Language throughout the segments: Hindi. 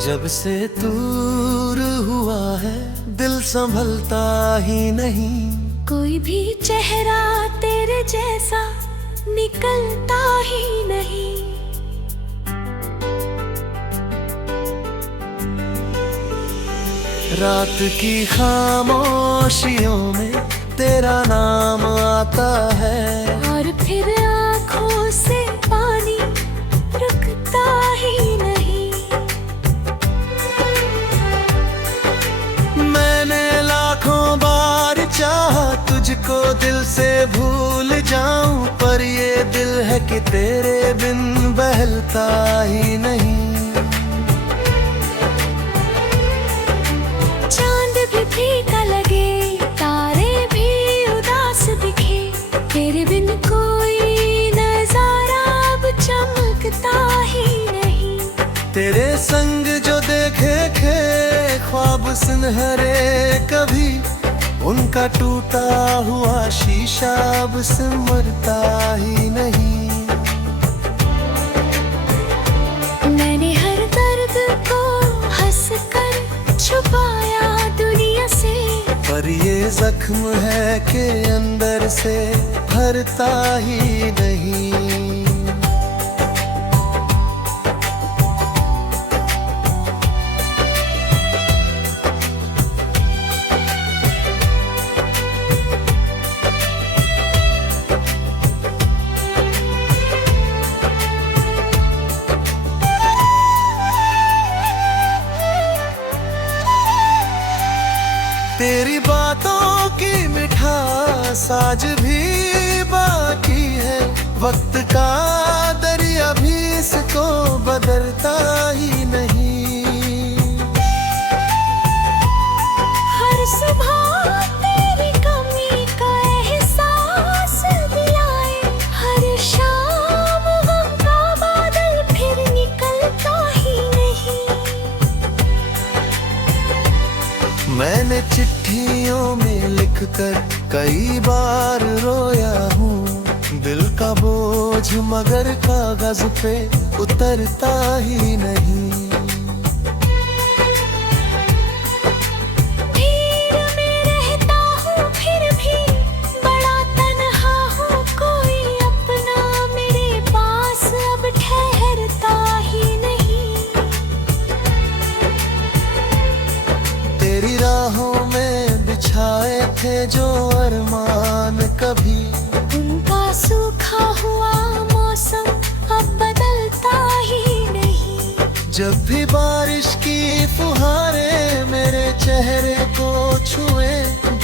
जब से दूर हुआ है दिल संभलता ही नहीं। कोई भी चेहरा तेरे जैसा निकलता ही नहीं। रात की खामोशियों में तेरा नाम आता है, और फिर आँखों से पानी रुकता ही नहीं। मैंने लाखों बार चाहा तुझको दिल से भूल जाऊं, पर ये दिल है कि तेरे बिन बहलता ही नहीं। चांद भी फीका लगे, तारे भी उदास दिखे, तेरे बिन कोई नजारा अब चमकता ही नहीं। तेरे संग जो देखे खे ख्वाब सुनहरे कभी, उनका टूटा हुआ शीशा अब सिमरता ही नहीं। मैंने हर दर्द को हंसकर छुपाया दुनिया से, पर ये जख्म है कि अंदर से भरता ही नहीं। तेरी बातों की मिठास आज भी बाकी है, वक्त का दरिया भी इसको बदलता ही नहीं। हर सुबह तेरी कमी का एहसास दिलाए, हर शाम गम का बादल फिर निकलता ही नहीं। मैंने चिट्ठियों में लिखकर कई बार रोया हूँ, दिल का बोझ मगर कागज पे उतरता ही नहीं। भीड़ में रहता हूँ फिर भी बड़ा तन्हा हूँ, कोई अपना मेरे पास अब ठहरता ही नहीं। तेरी राहों में बिछाए थे जो अरमान कभी, उनका सूखा हुआ मौसम अब बदलता ही नहीं। जब भी बारिश की फुहारें मेरे चेहरे को छुए,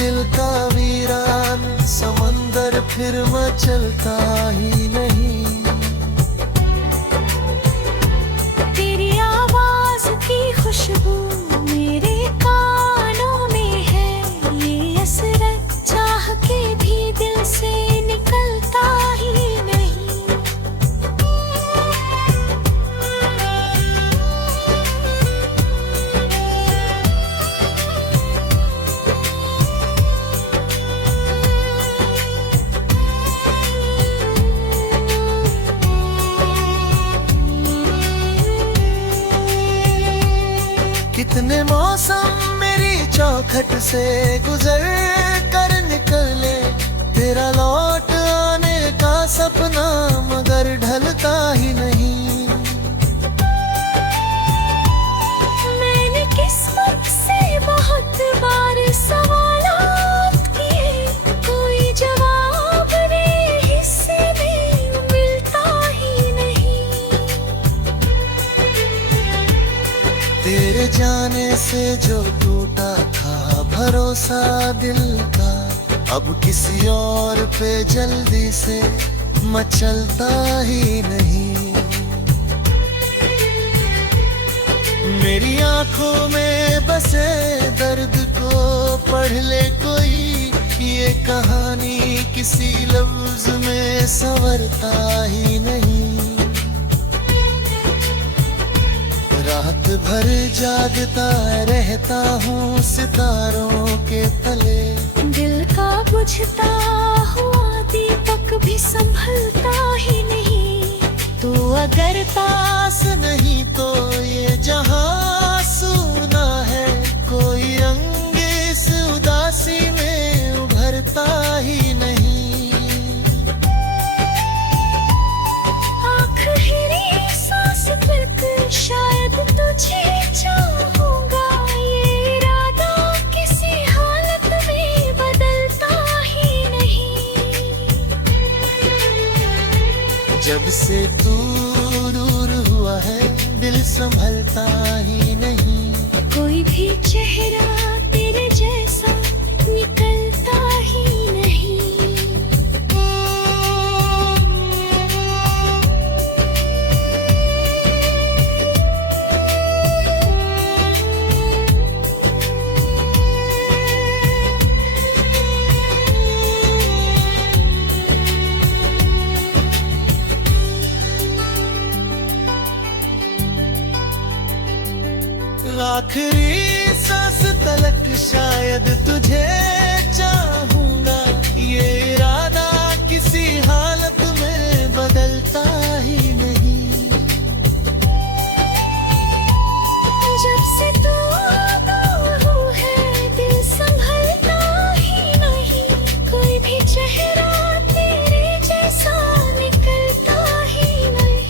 दिल का वीरान समंदर फिर मचलता ही नहीं। तेरी आवाज की खुशबू मेरे कानों में है, ये असरत चाह के भी दिल से निकलता ही नहीं। कितने मौसम मेरी चौखट से गुजर कर निकले, तेरा लौट आने का सपना मगर ढलता ही नहीं। मैंने किस्मत से बहुत बार सवालात किए, कोई जवाब मेरे हिस्से में मिलता ही नहीं। तेरे जाने से जो टूटा था भरोसा दिल का, अब किसी और पे जल्दी से मचलता ही नहीं। मेरी आंखों में बसे दर्द को पढ़ ले कोई, ये कहानी किसी लफ्ज में संवरता ही नहीं। रात भर जागता रहता हूँ सितारों के तले, दिल का बुझता हुआ दीपक भी संभलता ही नहीं। तू अगर पास नहीं तो ये जहां जब से तू दूर हुआ है दिल संभलता ही नहीं। कोई भी चेहरा तेरे जैसा निकलता ही नहीं। आखिरी सांस तलक शायद तुझे चाहूंगा, ये इरादा किसी हालत में बदलता ही नहीं। जब से तू दूर है दिल संभलता ही नहीं। कोई भी चेहरा तेरे जैसा निकलता ही नहीं।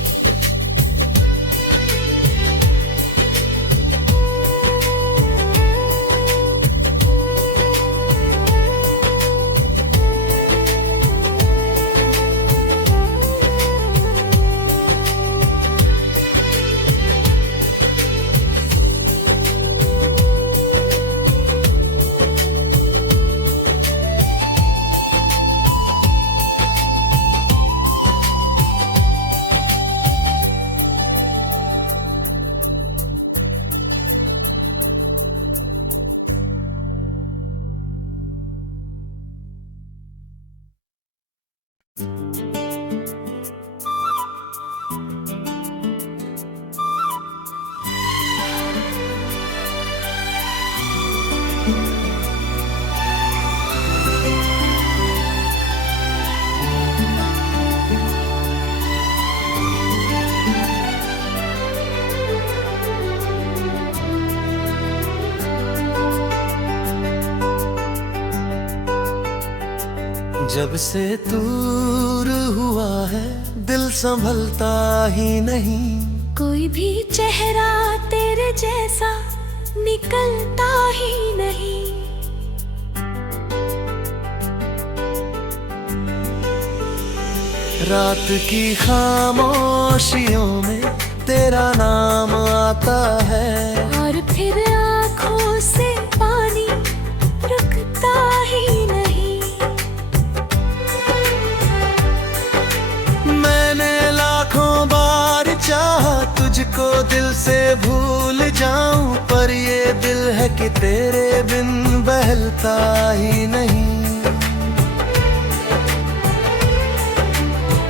जब से दूर हुआ है दिल संभलता ही नहीं। कोई भी चेहरा तेरे जैसा निकलता ही नहीं। रात की खामोशियों में तेरा नाम आता है, और फिर आँखों से पानी रुकता ही नहीं। मैंने लाखों बार चाहा तुझको दिल से भूल जाऊं, पर ये दिल है कि तेरे बिन बहलता ही नहीं।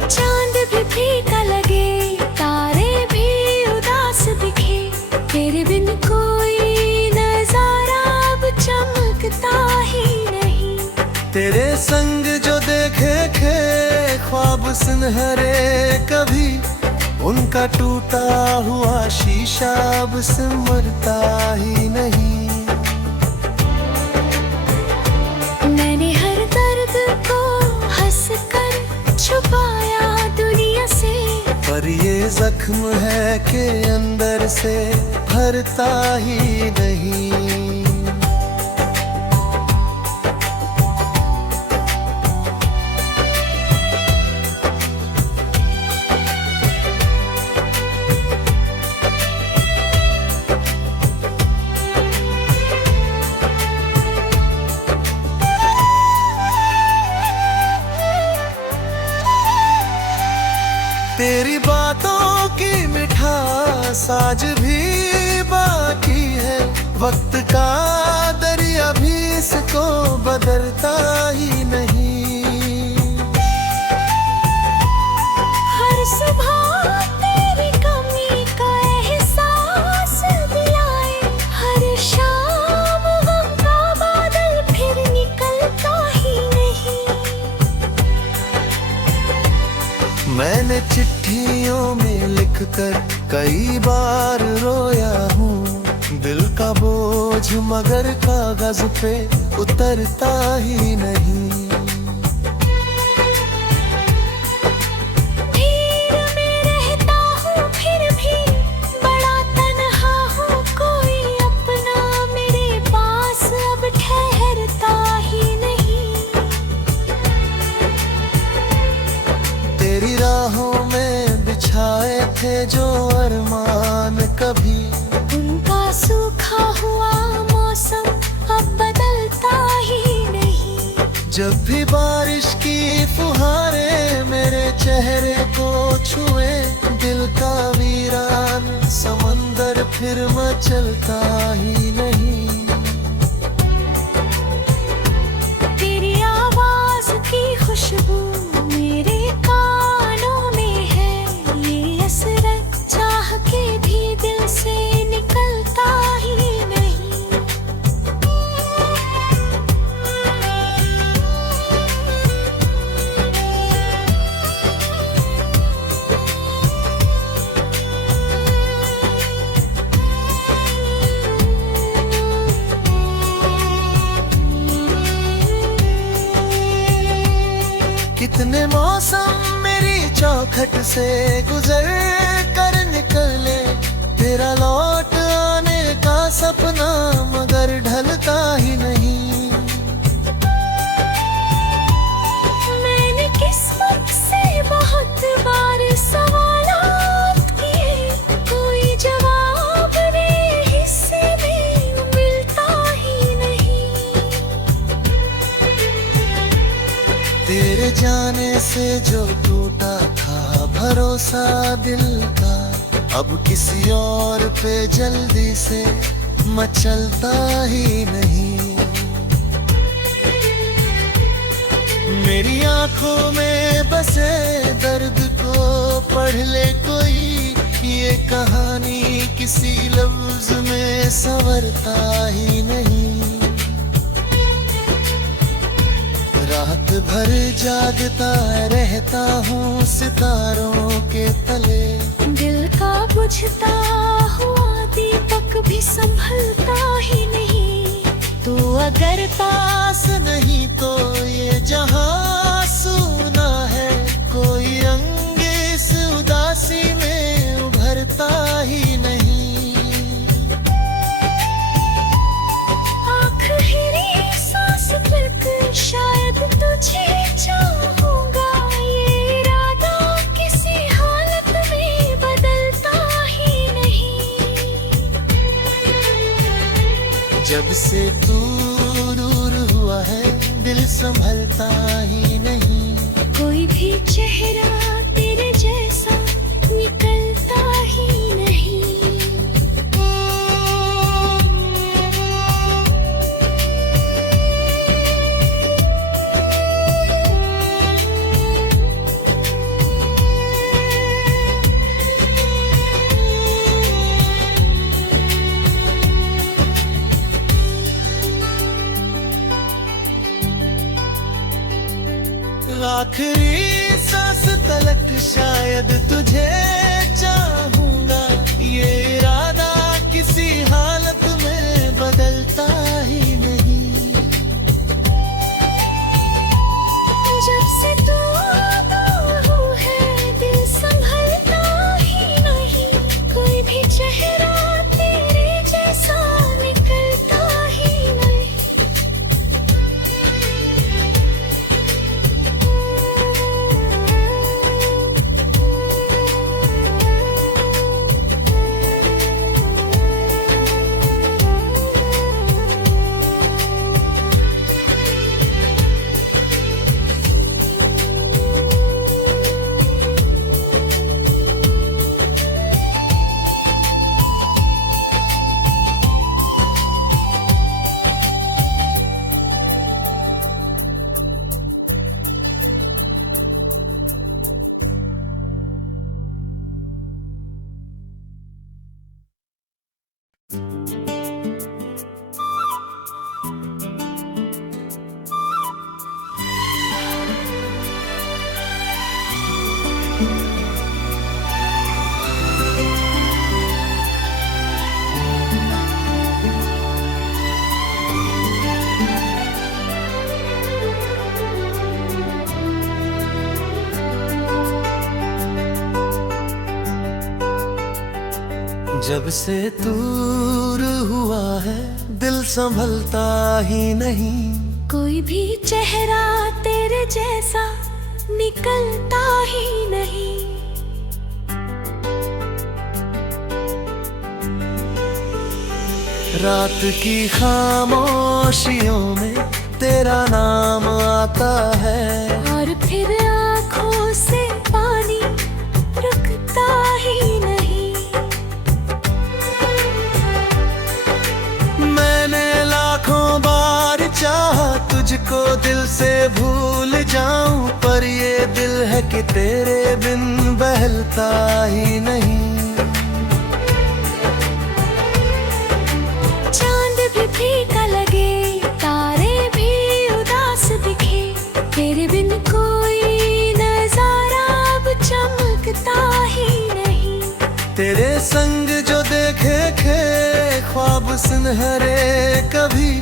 चांद भी फीका लगे, तारे भी उदास दिखे, तेरे बिन कोई नजारा अब चमकता ही नहीं। तेरे संग जो देखे खे ख्वाब सुनहरे कभी, उनका टूटा हुआ शीशा अब सिमरता ही नहीं। मैंने हर दर्द को हंसकर छुपाया दुनिया से, पर ये जख्म है कि अंदर से भरता ही नहीं। तेरी बातों की मिठास आज भी बाकी है, वक्त का दरिया भी इसको बदलता ही नहीं। हर सुबह तेरी कमी का एहसास दिलाए, हर शाम गम का बादल फिर निकलता ही नहीं। मैंने चिट्ठियों में लिखकर कई बार रोया हूँ, दिल का बोझ मगर कागज पे उतरता ही नहीं। भीड़ में रहता हूँ फिर भी बड़ा तन्हा हूँ, कोई अपना मेरे पास अब ठहरता ही नहीं। तेरी राहों में जब भी बारिश की फुहारें मेरे चेहरे को छुए, दिल का वीरान समंदर फिर मचलता ही नहीं। तेरी आवाज की खुशबू मेरे कानों में है, ये असरत चाह के भी दिल से निकलता ही नहीं। कितने मौसम मेरी चौखट से गुजर कर निकले, तेरा लौट आने का सपना मगर ढलता ही नहीं। मैंने किस्मत से बहुत बार सवालात किए, कोई जवाब मेरे हिस्से में मिलता ही नहीं। तेरे जाने से जो टूटा था भरोसा दिल का, अब किसी और पे जल्दी से मचलता ही नहीं। मेरी आंखों में बसे दर्द को पढ़ ले कोई, ये कहानी किसी लफ्ज में संवरता ही नहीं। रात भर जागता रहता हूँ सितारों के तले, दिल का बुझता हुआ दीपक भी संभलता ही नहीं। तू अगर पास नहीं तो ये जहां सुना है, कोई रंग इस उदासी में उभरता ही नहीं। आखिरी सांस तक शायद तुझे चाहूंगा, ये इरादा किसी हालत में बदलता ही नहीं। जब से तू दूर हुआ है दिल संभलता ही नहीं। कोई भी चेहरा तेरे जैसा निकलता ही नहीं। आखिरी सांस तलक शायद तुझे चाहूंगा, ये इरादा किसी हालत में बदलता ही नहीं। जब से तू दूर है दिल संभलता ही नहीं, कोई भी चेहरा तेरे जैसा निकलता ही नहीं। जब से दूर हुआ है दिल संभलता ही नहीं। कोई भी चेहरा तेरे जैसा निकलता ही नहीं। रात की खामोशियों में तेरा नाम आता है। और फिर आँखों से पानी रुकता ही नहीं। मैंने लाखों बार चाहा तुझको दिल से भूल जाऊं, पर ये दिल है कि तेरे बिन बहलता ही नहीं। चांद भी फीका लगे, तारे भी उदास दिखे, तेरे बिन कोई नजारा अब चमकता ही नहीं। तेरे संग जो देखे खे ख्वाब सुनहरे कभी,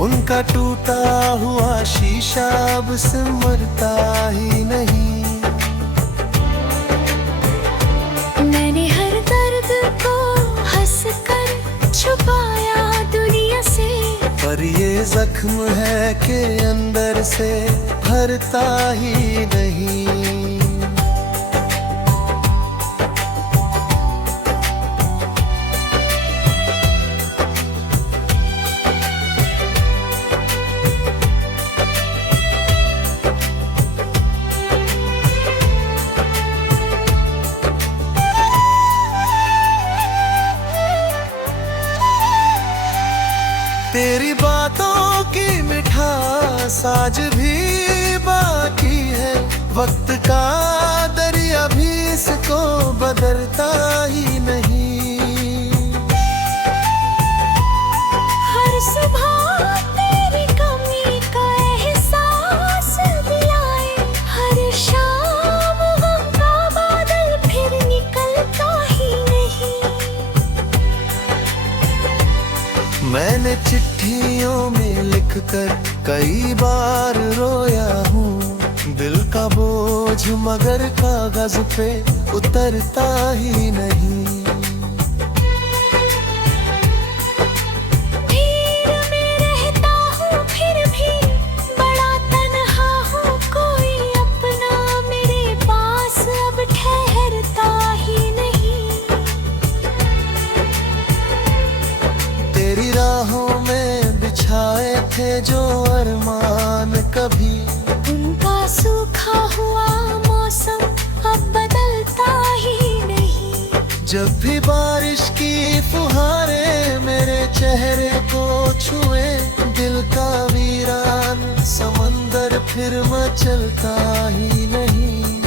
उनका टूटा हुआ शीशा अब सिमरता ही नहीं। मैंने हर दर्द को हंसकर छुपाया दुनिया से, पर ये जख्म है कि अंदर से भरता ही नहीं। तेरी बातों की मिठास आज भी बाकी है, वक्त का दरिया भी इसको बदलता ही नहीं। हर सुबह तेरी कमी का एहसास दिलाए, हर शाम गम का बादल फिर निकलता ही नहीं। मैंने चिट्ठियों में लिखकर कई बार रोया हूँ, दिल का बोझ मगर कागज पे उतरता ही नहीं। भीड़ में रहता हूँ फिर भी बड़ा तन्हा हूँ, कोई अपना मेरे पास अब ठहरता ही नहीं। तेरी राहों में बिछाए थे जो अरमान कभी, उनका सूखा हुआ मौसम अब बदलता ही नहीं। जब भी बारिश की फुहारें मेरे चेहरे को छुए, दिल का वीरान समंदर फिर मचलता ही नहीं।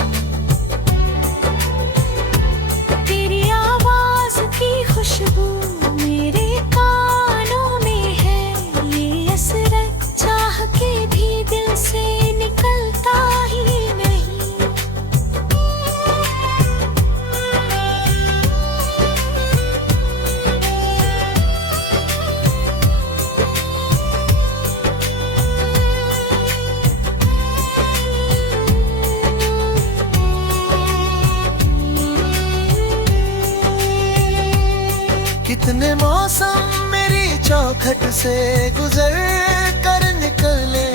तेरी आवाज की खुशबू मेरे कानों में है, ये असरत चाह के भी दिल से निकलता ही नहीं। कितने मौसम मेरी चौखट से गुजर कर निकले,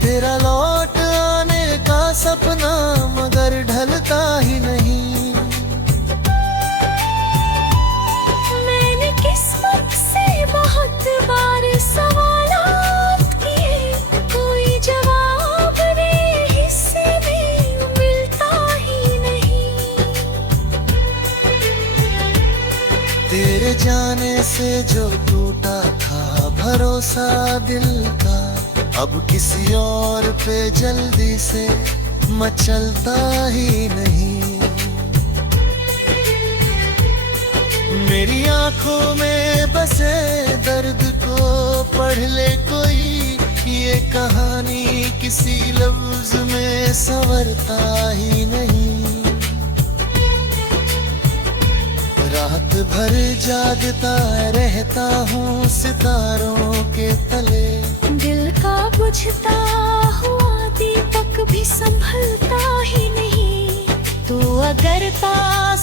तेरा लौट आने का सपना मगर ढलता ही नहीं। मैंने किस्मत से बहुत बार सवालात किए, कोई जवाब मेरे हिस्से में मिलता ही नहीं। तेरे जाने से जो टूटा था भरोसा दिल का, अब किसी और पे जल्दी से मचलता ही नहीं। मेरी आंखों में बसे दर्द को पढ़ ले कोई, ये कहानी किसी लफ्ज में संवरता ही नहीं। रात भर जागता रहता हूँ सितारों के तले, दिल का बुझता हुआ दीपक भी संभलता ही नहीं। तू अगर तार